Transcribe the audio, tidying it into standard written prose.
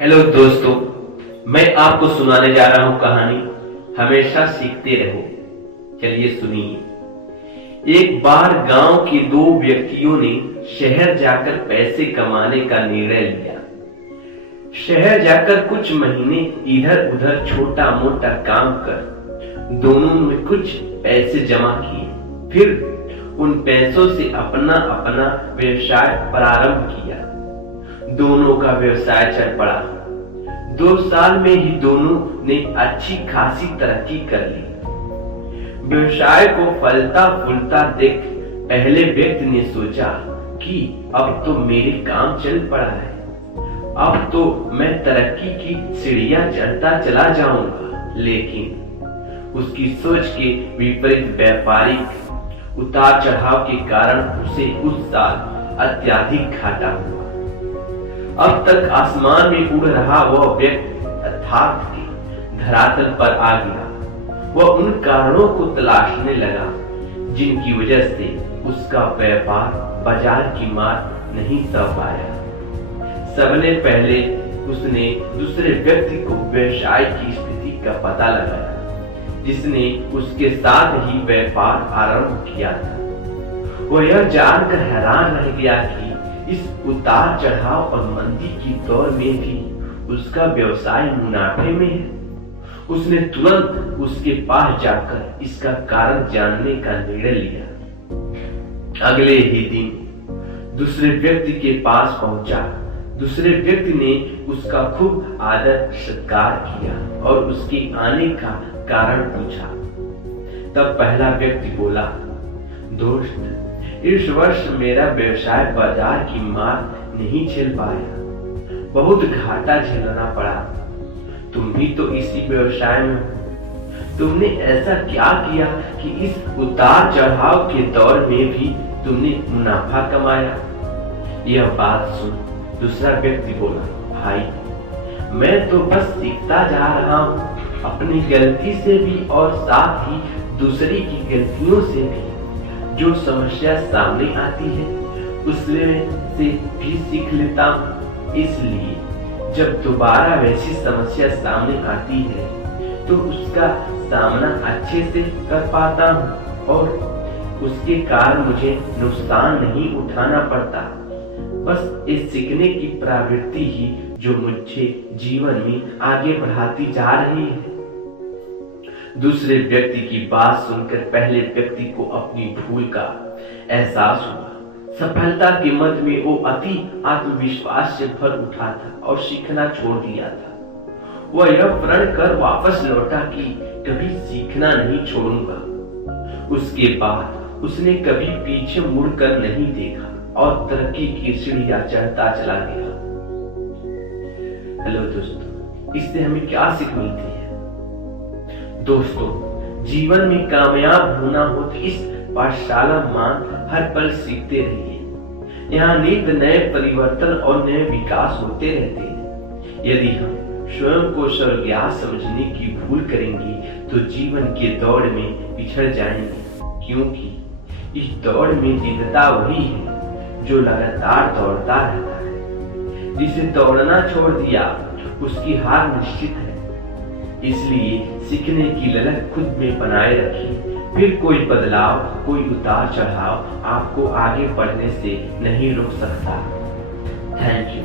Hello दोस्तों, मैं आपको सुनाने जा रहा हूं कहानी हमेशा सीखते रहो। चलिए सुनिए। एक बार गांव के दो व्यक्तियों ने शहर जाकर पैसे कमाने का निर्णय लिया। शहर जाकर कुछ महीने इधर उधर छोटा मोटा काम कर दोनों में कुछ पैसे जमा किए। फिर उन पैसों से अपना अपना व्यवसाय प्रारंभ किया। दोनों का व्यवसाय चल पड़ा। 2 साल में ही दोनों ने अच्छी खासी तरक्की कर ली। व्यवसाय को फलता फूलता देख पहले व्यक्ति ने सोचा कि अब तो मेरे काम चल पड़ा है, अब तो मैं तरक्की की सीढ़ियां चढ़ता चला जाऊंगा। लेकिन उसकी सोच के विपरीत व्यापारिक उतार चढ़ाव के कारण उसे उस साल अत्यधिक घाटा हुआ। अब तक आसमान में उड़ रहा वह व्यक्ति अर्थात के धरातल पर आ गया। वह उन कारणों को तलाशने लगा जिनकी वजह से उसका व्यापार बाजार की मार नहीं सह पाया। सबने पहले उसने दूसरे व्यक्ति को व्यवसाय की स्थिति का पता लगाया जिसने उसके साथ ही व्यापार आरंभ किया था। वह यह जानकर हैरान रह गया कि इस उतार चढ़ाव और मंदी की दौर में भी उसका व्यवसाय मुनाफे में है। उसने तुरंत उसके पास जाकर इसका कारण जानने का निर्णय लिया। अगले ही दिन दूसरे व्यक्ति के पास पहुंचा। दूसरे व्यक्ति ने उसका खूब आदर सत्कार किया और उसके आने का कारण पूछा। तब पहला व्यक्ति बोला, दोस्त, इस वर्ष मेरा व्यवसाय बाजार की मार नहीं झेल पाया, बहुत घाटा झेलना पड़ा। तुम भी तो इसी व्यवसाय में हो। तुमने ऐसा क्या किया कि इस उतार चढ़ाव के दौर में भी तुमने मुनाफा कमाया? यह बात सुन दूसरा व्यक्ति बोला, भाई, मैं तो बस सीखता जा रहा हूँ, अपनी गलती से भी और साथ ही दूसरी की गलतियों से भी। जो समस्या सामने आती है उसमें से भी सीख लेता हूँ। इसलिए जब दोबारा वैसी समस्या सामने आती है तो उसका सामना अच्छे से कर पाता हूँ और उसके कारण मुझे नुकसान नहीं उठाना पड़ता। बस इस सीखने की प्रवृत्ति ही जो मुझे जीवन में आगे बढ़ाती जा रही है। दूसरे व्यक्ति की बात सुनकर पहले व्यक्ति को अपनी भूल का एहसास हुआ। सफलता के मद में वो अति आत्मविश्वास से भर उठा था और सीखना छोड़ दिया था। वह यह प्रण कर वापस लौटा कि कभी सीखना नहीं छोड़ूंगा। उसके बाद उसने कभी पीछे मुड़कर नहीं देखा और तरक्की की सीढ़ियां चढ़ता चला गया। हेलो दोस्तों, इससे हमें क्या सीख मिलती है? दोस्तों, जीवन में कामयाब होना हो तो इस पाठशाला मान हर पल सीखते रहिए। यहाँ नित नए परिवर्तन और नए विकास होते रहते हैं। यदि हम स्वयं को स्वर्गयास समझने की भूल करेंगे तो जीवन के दौड़ में पिछड़ जाएंगे, क्योंकि इस दौड़ में जीतता वही है जो लगातार दौड़ता रहता है। जिसे दौड़ना छोड़ दिया उसकी हार निश्चित है। इसलिए सीखने की ललक खुद में बनाए रखें। फिर कोई बदलाव, कोई उतार चढ़ाव आपको आगे बढ़ने से नहीं रोक सकता। Thank you.